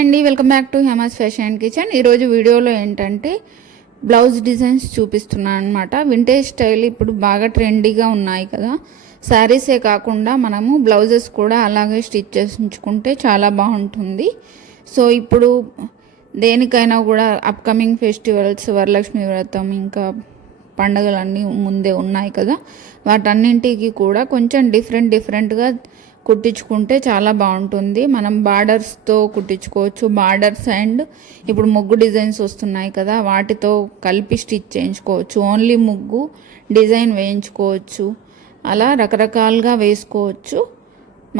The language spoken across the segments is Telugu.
అండి, welcome back to Hema's fashion and kitchen. ఈరోజు వీడియోలో ఏంటంటే బ్లౌజ్ డిజైన్స్ చూపిస్తున్నాను అనమాట. వింటేజ్ స్టైల్ ఇప్పుడు బాగా ట్రెండీగా ఉన్నాయి కదా. శారీసే కాకుండా మనము బ్లౌజెస్ కూడా అలాగే స్టిచ్ చేయించుకుంటే చాలా బాగుంటుంది. సో ఇప్పుడు దేనికైనా కూడా అప్కమింగ్ ఫెస్టివల్స్, వరలక్ష్మి వ్రతం, ఇంకా పండుగలన్నీ ముందే ఉన్నాయి కదా. వాటన్నింటికి కూడా కొంచెం డిఫరెంట్గా కుట్టించుకుంటే చాలా బాగుంటుంది. మనం బార్డర్స్తో కుట్టించుకోవచ్చు. బార్డర్స్ అండ్ ఇప్పుడు ముగ్గు డిజైన్స్ వస్తున్నాయి కదా, వాటితో కలిపి స్టిచ్ చేయించుకోవచ్చు. ఓన్లీ ముగ్గు డిజైన్ వేయించుకోవచ్చు. అలా రకరకాలుగా వేసుకోవచ్చు.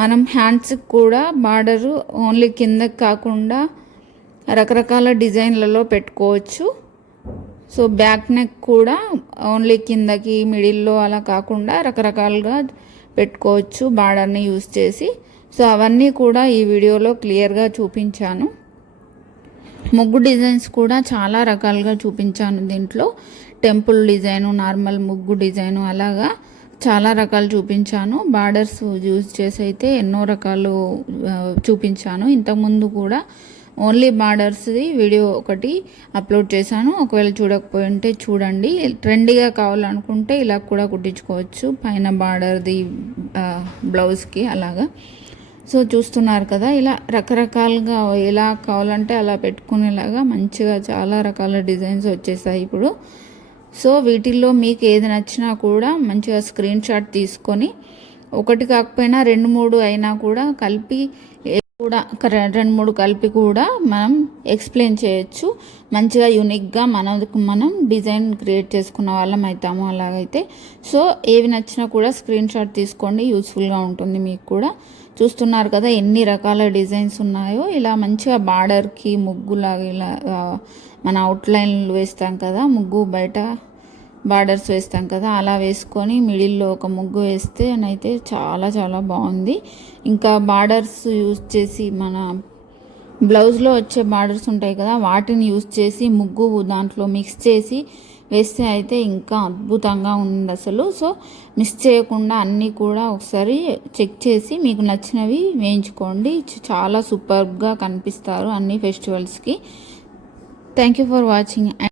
మనం హ్యాండ్స్కి కూడా బార్డరు ఓన్లీ కిందకి కాకుండా రకరకాల డిజైన్లలో పెట్టుకోవచ్చు. సో బ్యాక్ నెక్ కూడా ఓన్లీ కిందకి మిడిల్లో అలా కాకుండా రకరకాలుగా పెట్టుకోవచ్చు బార్డర్ని యూజ్ చేసి. సో అవన్నీ కూడా ఈ వీడియోలో క్లియర్గా చూపించాను. ముగ్గు డిజైన్స్ కూడా చాలా రకాలుగా చూపించాను. దీంట్లో టెంపుల్ డిజైను, నార్మల్ ముగ్గు డిజైను, అలాగా చాలా రకాలు చూపించాను. బార్డర్స్ యూజ్ చేసి అయితే ఎన్నో రకాలు చూపించాను. ఇంతకుముందు కూడా ఓన్లీ బార్డర్స్ది వీడియో ఒకటి అప్లోడ్ చేశాను. ఒకవేళ చూడకపోయి ఉంటే చూడండి. ట్రెండీగా కావాలనుకుంటే ఇలా కూడా కుట్టించుకోవచ్చు, పైన బార్డర్ది బ్లౌజ్కి అలాగా. సో చూస్తున్నారు కదా, ఇలా రకరకాలుగా ఎలా కావాలంటే అలా పెట్టుకునేలాగా మంచిగా చాలా రకాల డిజైన్స్ వచ్చేసాయి ఇప్పుడు. సో వీటిల్లో మీకు ఏది నచ్చినా కూడా మంచిగా స్క్రీన్ షాట్ తీసుకొని, ఒకటి కాకపోయినా 2-3 అయినా కూడా కలిపి కూడా 2-3 కలిపి కూడా మనం ఎక్స్ప్లెయిన్ చేయొచ్చు. మంచిగా యూనిక్గా మనం డిజైన్ క్రియేట్ చేసుకున్న వాళ్ళం అవుతాము అలాగైతే. సో ఏవి నచ్చినా కూడా స్క్రీన్ షాట్ తీసుకోండి, యూస్ఫుల్గా ఉంటుంది మీకు కూడా. చూస్తున్నారు కదా ఎన్ని రకాల డిజైన్స్ ఉన్నాయో. ఇలా మంచిగా బార్డర్కి ముగ్గులాగా ఇలా మన అవుట్లైన్లు వేస్తాం కదా, ముగ్గు బయట బార్డర్స్ వేస్తాం కదా, అలా వేసుకొని మిడిల్లో ఒక ముగ్గు వేస్తే అయితే చాలా చాలా బాగుంది. ఇంకా బార్డర్స్ యూజ్ చేసి మన బ్లౌజ్లో వచ్చే బార్డర్స్ ఉంటాయి కదా, వాటిని యూజ్ చేసి ముగ్గు దాంట్లో మిక్స్ చేసి వేస్తే అయితే ఇంకా అద్భుతంగా ఉంది అసలు. సో మిస్ చేయకుండా అన్నీ కూడా ఒకసారి చెక్ చేసి మీకు నచ్చినవి వేయించుకోండి. చాలా సూపర్గా కనిపిస్తారు అన్ని ఫెస్టివల్స్కి. Thank you for watching.